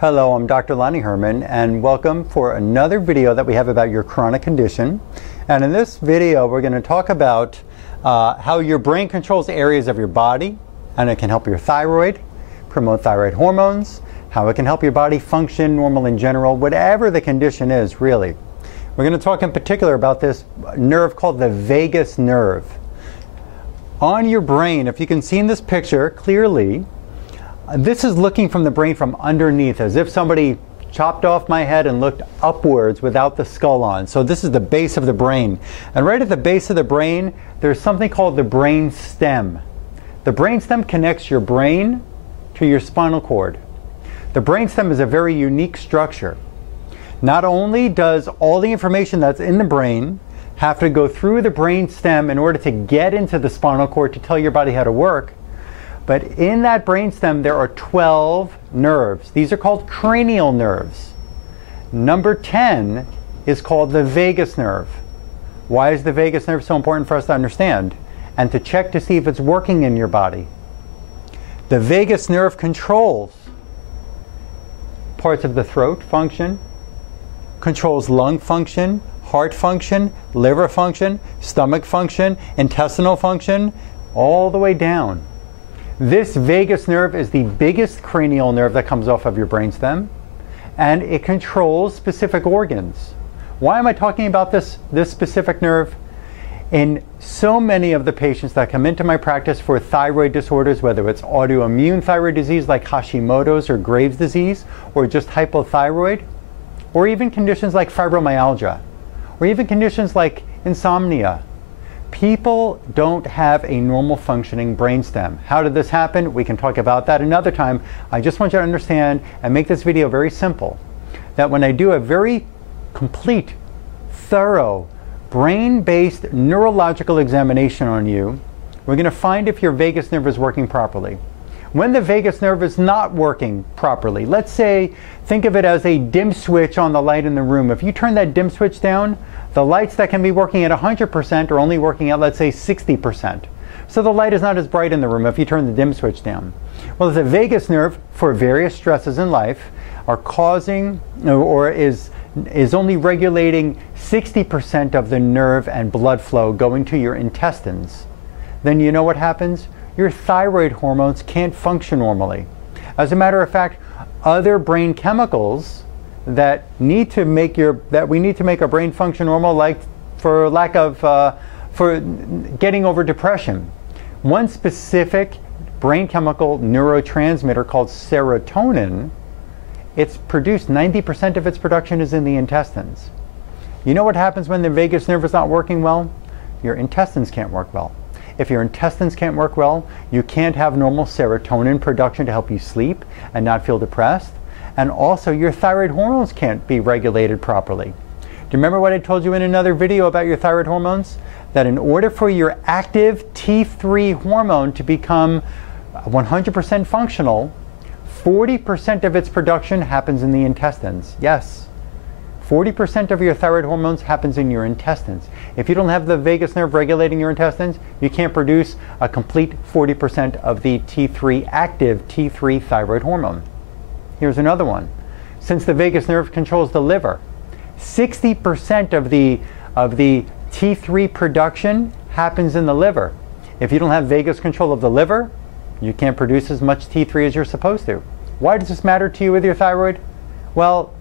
Hello, I'm Dr. Lonnie Herman, and welcome for another video that we have about your chronic condition. And in this video, we're going to talk about how your brain controls areas of your body, and it can help your thyroid, promote thyroid hormones, how it can help your body function normal in general, whatever the condition is, really. We're going to talk in particular about this nerve called the vagus nerve. On your brain, if you can see in this picture clearly, this is looking from the brain from underneath, as if somebody chopped off my head and looked upwards without the skull on. So this is the base of the brain. And right at the base of the brain, there's something called the brain stem. The brain stem connects your brain to your spinal cord. The brain stem is a very unique structure. Not only does all the information that's in the brain have to go through the brain stem in order to get into the spinal cord to tell your body how to work, but in that brainstem, there are 12 nerves. These are called cranial nerves. Number 10 is called the vagus nerve. Why is the vagus nerve so important for us to understand and to check to see if it's working in your body? The vagus nerve controls parts of the throat function, controls lung function, heart function, liver function, stomach function, intestinal function, all the way down. This vagus nerve is the biggest cranial nerve that comes off of your brainstem, and it controls specific organs. Why am I talking about this specific nerve? In so many of the patients that come into my practice for thyroid disorders, whether it's autoimmune thyroid disease like Hashimoto's or Graves' disease, or just hypothyroid, or even conditions like fibromyalgia, or even conditions like insomnia, people don't have a normal functioning brainstem. How did this happen? We can talk about that another time. I just want you to understand and make this video very simple, that when I do a very complete, thorough, brain-based neurological examination on you, we're going to find if your vagus nerve is working properly. When the vagus nerve is not working properly, let's say, think of it as a dim switch on the light in the room. If you turn that dim switch down, the lights that can be working at 100% are only working at, let's say, 60%. So the light is not as bright in the room if you turn the dim switch down. Well, the vagus nerve, for various stresses in life, are causing or is only regulating 60% of the nerve and blood flow going to your intestines. Then you know what happens? Your thyroid hormones can't function normally. As a matter of fact, other brain chemicals that we need to make our brain function normal, like for getting over depression. One specific brain chemical neurotransmitter called serotonin, it's produced, 90% of its production is in the intestines. You know what happens when the vagus nerve is not working well? Your intestines can't work well. If your intestines can't work well, you can't have normal serotonin production to help you sleep and not feel depressed. And also, your thyroid hormones can't be regulated properly. Do you remember what I told you in another video about your thyroid hormones? That in order for your active T3 hormone to become 100% functional, 40% of its production happens in the intestines. Yes, 40% of your thyroid hormones happens in your intestines. If you don't have the vagus nerve regulating your intestines, you can't produce a complete 40% of the T3 active T3 thyroid hormone. Here's another one. Since the vagus nerve controls the liver, 60% of the T3 production happens in the liver. If you don't have vagus control of the liver, you can't produce as much T3 as you're supposed to. Why does this matter to you with your thyroid? Well,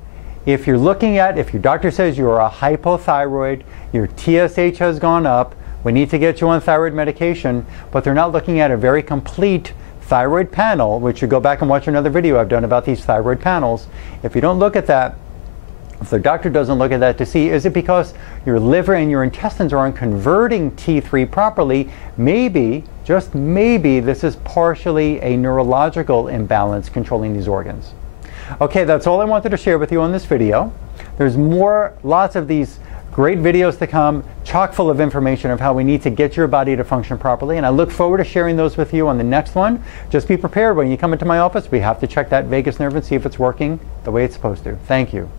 if your doctor says you're a hypothyroid, your TSH has gone up, we need to get you on thyroid medication, but they're not looking at a very complete thyroid panel, which you go back and watch another video I've done about these thyroid panels. If you don't look at that, if the doctor doesn't look at that to see, is it because your liver and your intestines aren't converting T3 properly, maybe, just maybe, this is partially a neurological imbalance controlling these organs. Okay, that's all I wanted to share with you on this video. There's lots of these great videos to come, chock full of information of how we need to get your body to function properly, and I look forward to sharing those with you on the next one. Just be prepared when you come into my office. We have to check that vagus nerve and see if it's working the way it's supposed to. Thank you.